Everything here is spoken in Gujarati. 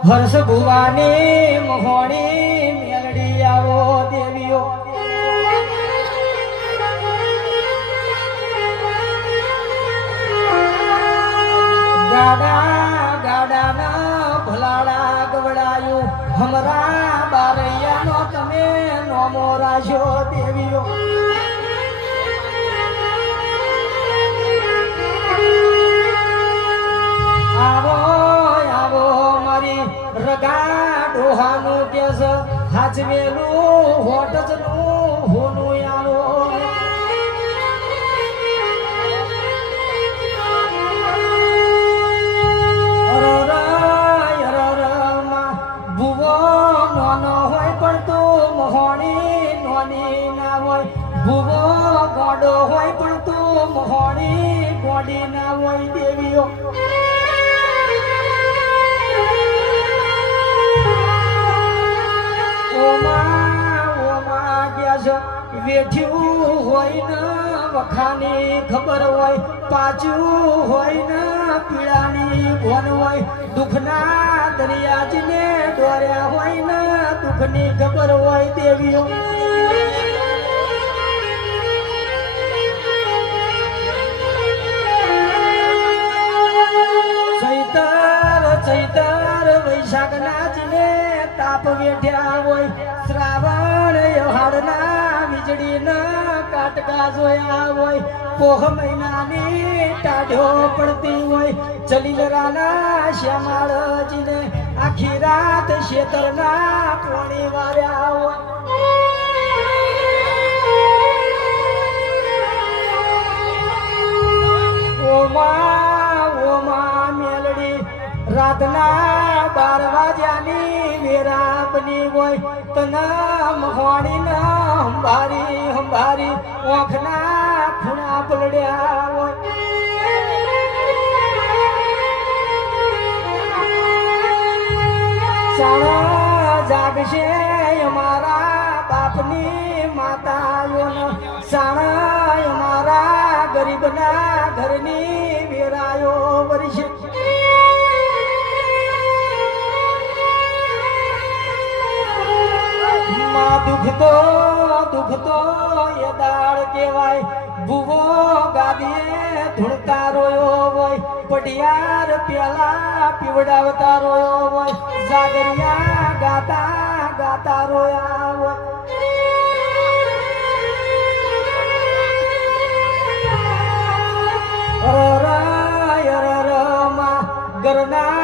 હર્ષ ભુવાની મોહણી મેલડી આવો દેવીઓ ગાડા ગાડાના ભલાડા ગવડાયું હમરા બારૈયાનો તમે નોમો રાખ્યો દેવીઓ આવો આવો મારી રગા ડોહાનું કેસ હાચવેલું હોટજનું હોનું આવો ભૂવો નોનો હોય પણ તું મોહણી નોની ના હોય ભૂવો ગોડો હોય પણ તું મોહણી ગોડી ના હોય દેવીઓ વેઠ્યું હોય ને વખાની ખબર હોય પાછું હોય ને પીળાની ભોન હોય દુઃખના દરિયાજને દોર્યા હોય ને દુઃખની ખબર હોય દેવીઓ ચૈતર વૈશાખના જને તાપ વેઠ્યા હોય શ્રાવણ હાડના વીજળીના કાટકા જોયા હોય પોહ મહિનાની ટાઢો પડતી હોય જલીલરાના શ્યામાળજીને આખી રાત શેતરના પોણી વાર્યા હોય ઓમા મેલડી રાતના 12 વાગ્યાની વેરાપની હોય તના મહોણી ના હંભારી ઓખના ખૂણા પલડ્યા હોય સાણા જાગશે અમારા બાપની માતાઓનો સાણા અમારા ગરીબના ઘરની વેરાયો વરસે દુખતો એ દાળ કેવાય ભૂવો ગાદીએ ધૂળતા રોયો હોય પડિયાર પેલા પીવડાવતા રોયો હોય જાગરિયા ગાતા ગાતા રોયા હોય ઘરના